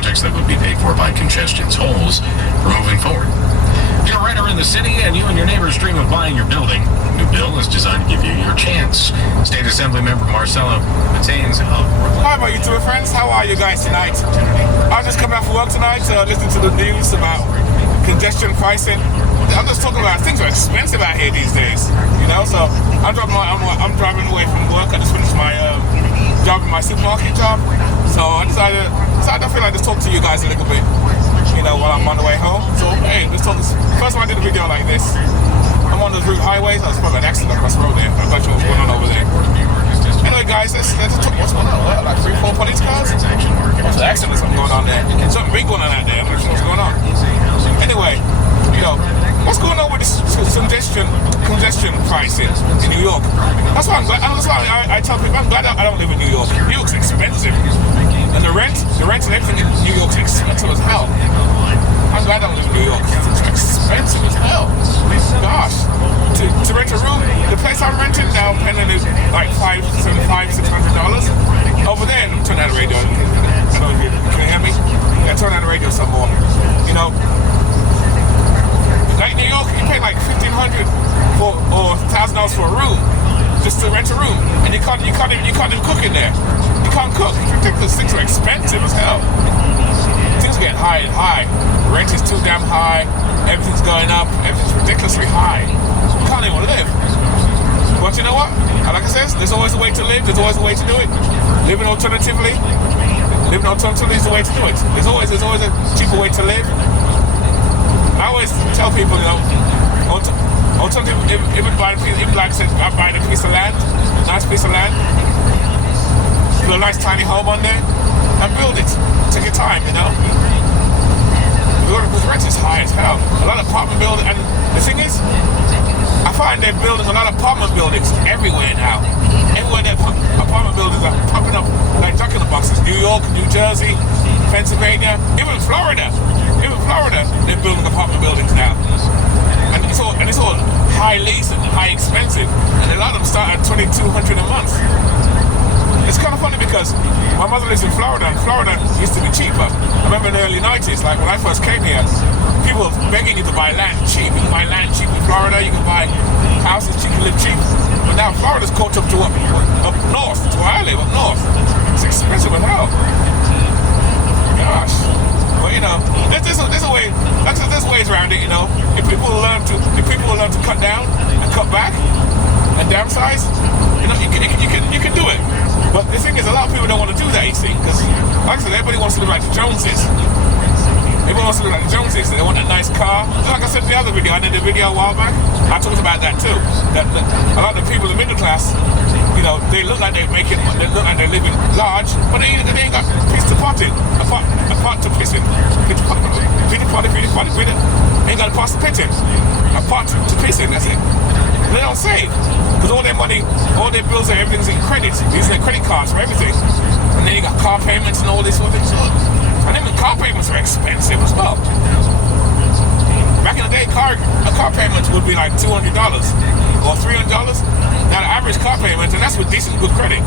projects that would be paid for by congestion tolls for moving forward. You're a renter in the city and you and your neighbors dream of buying your building. New bill is designed to give you your chance. State Assembly Member Marcelo Matanes of Brooklyn. Hi, my YouTube friends. How are you guys tonight? I just come out from work tonight to listen to the news about congestion pricing. I'm just talking about things are expensive out here these days. You know, so I'm driving away from work. I just finished my job in my supermarket job. So I decided I feel like just talk to you guys a little bit, you know, while I'm on the way home. So hey, let's talk. First time I did a video like this. I'm on those route highways. I was probably an accident across the road there. I'm not sure what's going on over there. Anyway, guys, let's talk. What's going on? Like 3-4 police cars? What's the accident? Something going on there? Something big going on out there. I'm not sure what's going on. Anyway, you know, what's going on with this congestion pricing in New York? That's why I'm glad. That's why I tell people I'm glad I don't live in New York. New York's expensive, and the rent and everything in New York's expensive as hell. I'm glad I don't live in New York. It's expensive as hell. Gosh, to rent a room, the place I'm renting now, paying is like $600. Over there, let me turn down the radio. I don't know if you can hear me. Yeah, turn down the radio some more. You know, like New York, you pay like $1,500 or $1,000 for a room just to rent a room, and you can't even cook in there. You can't cook. It's ridiculous. Things are expensive as hell. Things are getting high and high. The rent is too damn high. Everything's going up. Everything's ridiculously high. You can't even live. But you know what? Like I said, there's always a way to live. There's always a way to do it. Living alternatively is the way to do it. There's always a cheaper way to live. I always tell people, you know, alternative, even like I said, I'm buying a piece of land, a nice piece of land, put a nice tiny home on there, and build it. Take your time, you know. Because rent is high as hell. A lot of apartment buildings, and the thing is, I find they're building a lot of apartment buildings everywhere now. Everywhere their apartment buildings are popping up like Jack in the Boxes. New York, New Jersey, Pennsylvania, even Florida. They're building apartment buildings now. And it's all high lease and high expensive. And a lot of them start at $2,200 a month. It's kind of funny because my mother lives in Florida, and Florida used to be cheaper. I remember in the early 90s, like when I first came here, people were begging you to buy land cheap. You can buy land cheap in Florida, you can buy houses cheap, you live cheap. But now Florida's caught up to up north, to where I live, up north. It's expensive as hell. Gosh. But you know, there's a way, there's ways around it, you know. If people will learn to cut down and cut back and downsize, you know, you can do it. But the thing is, a lot of people don't want to do that, you see, because like I said, everybody wants to live like the Joneses. Everyone wants to live like the Joneses. They want a nice car. Just like I said in the other video, I did a video a while back. I talked about that too. That a lot of the people in the middle class, you know, they look like they're living large, but they ain't got a piece to pot in, a pot to piss in. Ain't got a pot to pit in, a pot to piss in. That's it. They don't save, because all their money, all their bills, everything's in credit, using their credit cards for everything. And then you got car payments and all this sort of thing. And even car payments are expensive as well. Back in the day, a car payment would be like $200 or $300. Now the average car payment, and that's with decent good credit,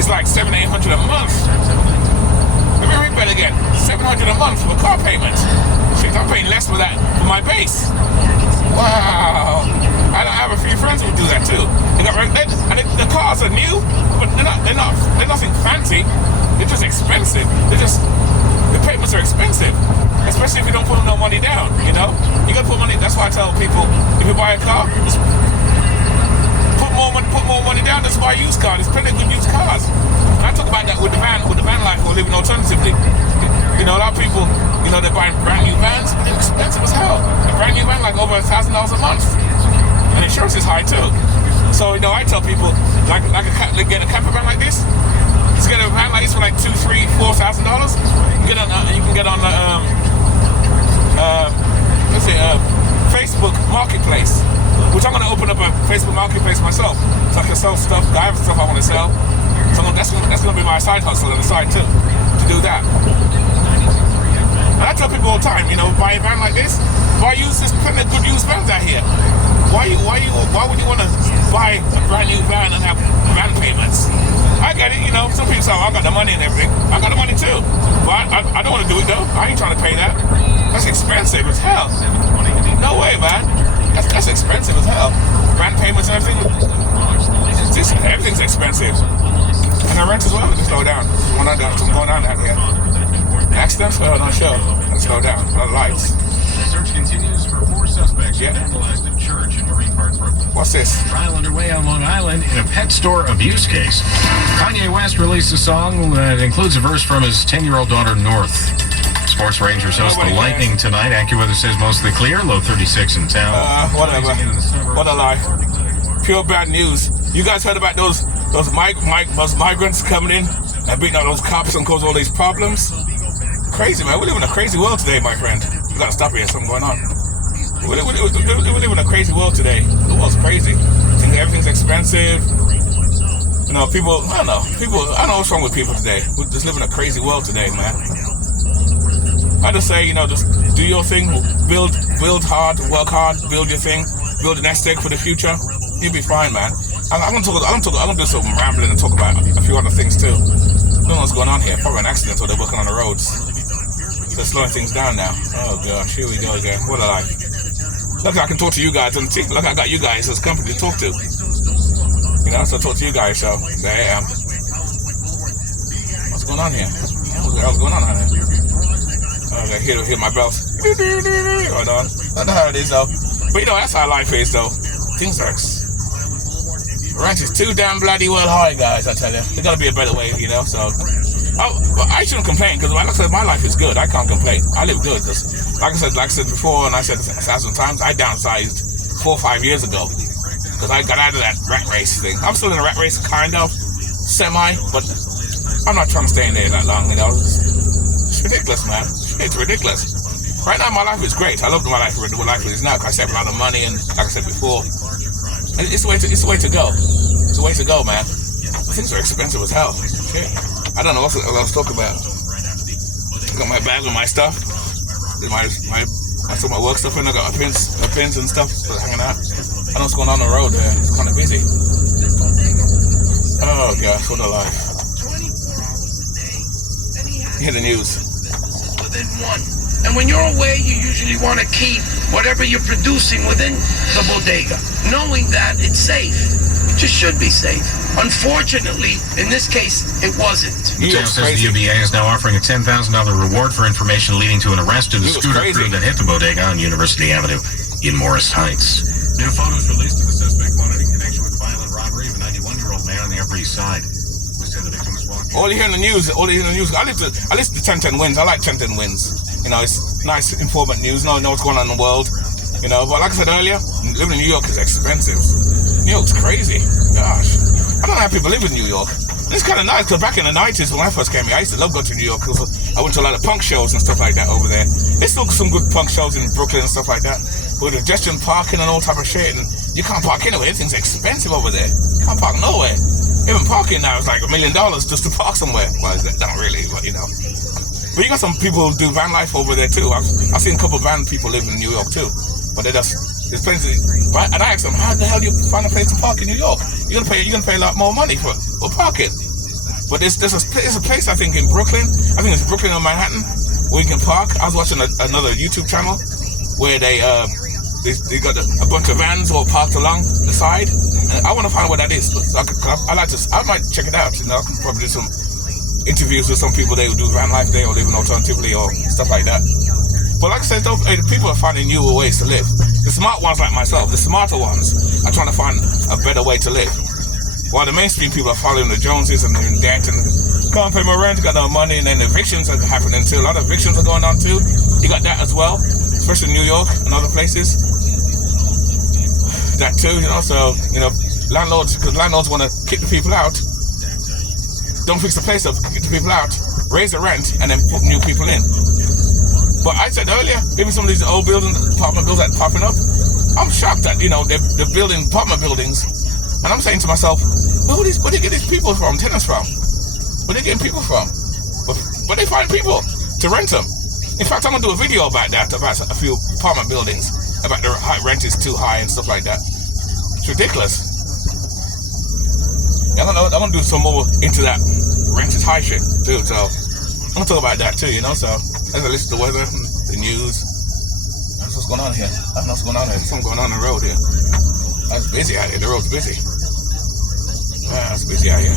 is like $700-800 a month. Let me read that again. $700 a month for a car payment. Shit, I'm paying less for that for my base. Wow. I have a few friends who do that too. The cars are new, but they're nothing fancy. They're just expensive. The payments are expensive, especially if you don't put no money down. You know, you gotta put money. That's why I tell people, if you buy a car, just put more money down. Just buy a used car. There's plenty of good used cars. And I talk about that with the van life or living alternatively. You know, a lot of people, you know, they're buying brand new vans, but they're expensive as hell. A brand new van, like over $1,000 a month. And insurance is high too. So, you know, I tell people, like get a camper van like this. Just get a van like this for like $2,000, $3,000, $4,000. You can get on Facebook Marketplace, which I'm going to open up a Facebook Marketplace myself, so I can sell stuff. I have stuff I want to sell. So that's going to be my side hustle on the side too, to do that. And I tell tell people all the time, buy a van like this. Why use this plenty of good used vans out here? Why would you want to buy a brand new van and have van payments? I get it, some people say, I got the money and everything. I got the money too. But I don't want to do it though. I ain't trying to pay that. That's expensive as hell. No way, man. That's expensive as hell. Van payments and everything. Everything's expensive. And the rent as well. Just slow down. Something going on out here. Accidents? Well, not sure. Let's slow down. A lot of lights. The search continues for 4 suspects vandalized a church in Marine Park, Brooklyn. What's this? Trial underway on Long Island in a pet store abuse case. Kanye West released a song that includes a verse from his 10-year-old daughter, North. Sports Rangers host the Lightning tonight. AccuWeather says mostly clear, low 36 in town. Whatever. What a lie. Pure bad news. You guys heard about those migrants coming in and beating out those cops and cause all these problems? Crazy, man. We live in a crazy world today, my friend. You gotta stop here. Something going on. We live in a crazy world today. The world's crazy. Everything's expensive. People. I don't know what's wrong with people today. We just live in a crazy world today, man. I just say, just do your thing. Build hard, work hard, build your thing, build a nest egg for the future. You'll be fine, man. I'm gonna do some rambling and talk about a few other things too. I don't know what's going on here. Probably an accident or they're working on the roads. They're slowing things down now. Oh gosh, here we go again. What a life. Look, I can talk to you guys and look, I got you guys as company to talk to. So I talk to you guys, so there I am. What's going on here? What the hell's going on here? Oh, I hear my bells. Hold on. I don't know how it is though. But that's how life is though. Things are rent is too damn bloody well high, guys, I tell you. There's gotta be a better way, so I shouldn't complain because like I said, my life is good. I can't complain. I live good. Like I said before, and I said 1,000 times, I downsized 4 or 5 years ago because I got out of that rat race thing. I'm still in a rat race, kind of, semi, but I'm not trying to stay in there that long, It's ridiculous, man. It's ridiculous. Right now, my life is great. I love my life. What life is now. I save a lot of money, and like I said before, it's the way to go. It's the way to go, man. Things are expensive as hell. Shit. I don't know what else to talk about. I got my bag with my stuff. I took my work stuff in. I got my pins and stuff hanging out. I know what's going on the road there. It's kind of busy. Oh gosh, what a life. Hear the news. Within one. And when you're away, you usually want to keep whatever you're producing within the bodega, knowing that it's safe. It just should be safe. Unfortunately, in this case, it wasn't. Mateo says the UBA is now offering a $10,000 reward for information leading to an arrest of the scooter crew that hit the bodega on University Avenue in Morris Heights. New photos released of the suspect wanted in connection with the violent robbery of a 91-year-old man on the Upper East Side. All you hear in the news. I listen to 1010 Wins. I like 1010 Wins. It's nice, informative news. Know what's going on in the world. But like I said earlier, living in New York is expensive. New York's crazy. Gosh. I don't know how people live in New York. It's kind of nice because back in the 90s when I first came here, I used to love going to New York because I went to a lot of punk shows and stuff like that over there. There's still some good punk shows in Brooklyn and stuff like that. With congestion parking and all type of shit. And you can't park anywhere. Everything's expensive over there. You can't park nowhere. Even parking now is like $1 million just to park somewhere. Well, not really, but But you got some people who do van life over there too. I've seen a couple of van people live in New York too. But there's places. And I asked them, how the hell do you find a place to park in New York? You're gonna pay a lot more money for parking. But there's a place I think in Brooklyn. I think it's Brooklyn or Manhattan where you can park. I was watching another YouTube channel where they got a bunch of vans all parked along the side. And I want to find out what that is. I might check it out. I can probably do some interviews with some people who do van life there or living alternatively or stuff like that. But like I said, people are finding newer ways to live. The smart ones like myself, the smarter ones, are trying to find a better way to live. While the mainstream people are following the Joneses and they're in debt and can't pay my rent, got no money, and then evictions are happening too. A lot of evictions are going on too. You got that as well, especially in New York and other places. That too, so, landlords want to kick the people out. Don't fix the place up, kick the people out, raise the rent, and then put new people in. But I said earlier, maybe some of these old apartment buildings that are popping up, I'm shocked that, they're building apartment buildings. And I'm saying to myself, where do they get these people from, tenants from? Where they getting people from? But they find people to rent them. In fact, I'm gonna do a video about that, about a few apartment buildings, about the high rent is too high and stuff like that. It's ridiculous. Yeah, I'm gonna do some more into that rent is high shit too. So I'm gonna talk about that too, you know. So as I listen to the weather, the news, that's what's going on here. I don't know what's going on here. Something going on the road here. It's busy out here. The road's busy. Yeah, it's busy out here.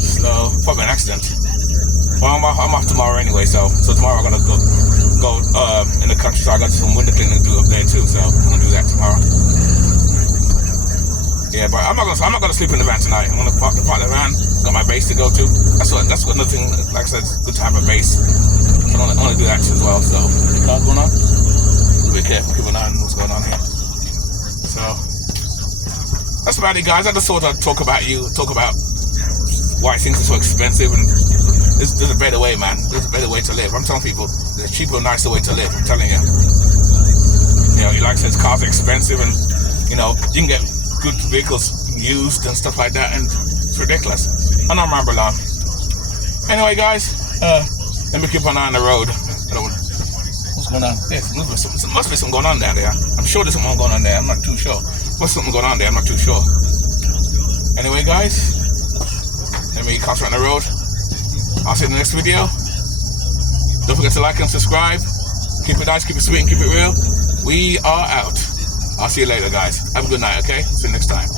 Slow. Probably an accident. Well, I'm off tomorrow anyway, so tomorrow I'm gonna go in the country. So I got some window cleaning to do up there too. So I'm gonna do that tomorrow. Yeah, but I'm not gonna sleep in the van tonight. I'm gonna park the van. Got my base to go to. That's another thing. Like I said, it's good to have a base. So I'm gonna do that as well. So what's going on? Be careful, keep an eye on what's going on here. So that's about it, guys. I just thought I'd talk about why things are so expensive, and there's a better way, man. There's a better way to live. I'm telling people there's a cheaper, nicer way to live. I'm telling you. You know, like I said, cars are expensive, and you know you can get good vehicles used and stuff like that, and it's ridiculous. I don't remember long. Anyway, guys, let me keep an eye on the road. What's going on? There must be something going on down there. I'm sure there's something going on there. I'm not too sure. What's something going on there? I'm not too sure. Anyway, guys, let me concentrate on the road. I'll see you in the next video. Don't forget to like and subscribe. Keep it nice, keep it sweet, and keep it real. We are out. I'll see you later, guys. Have a good night, okay? See you next time.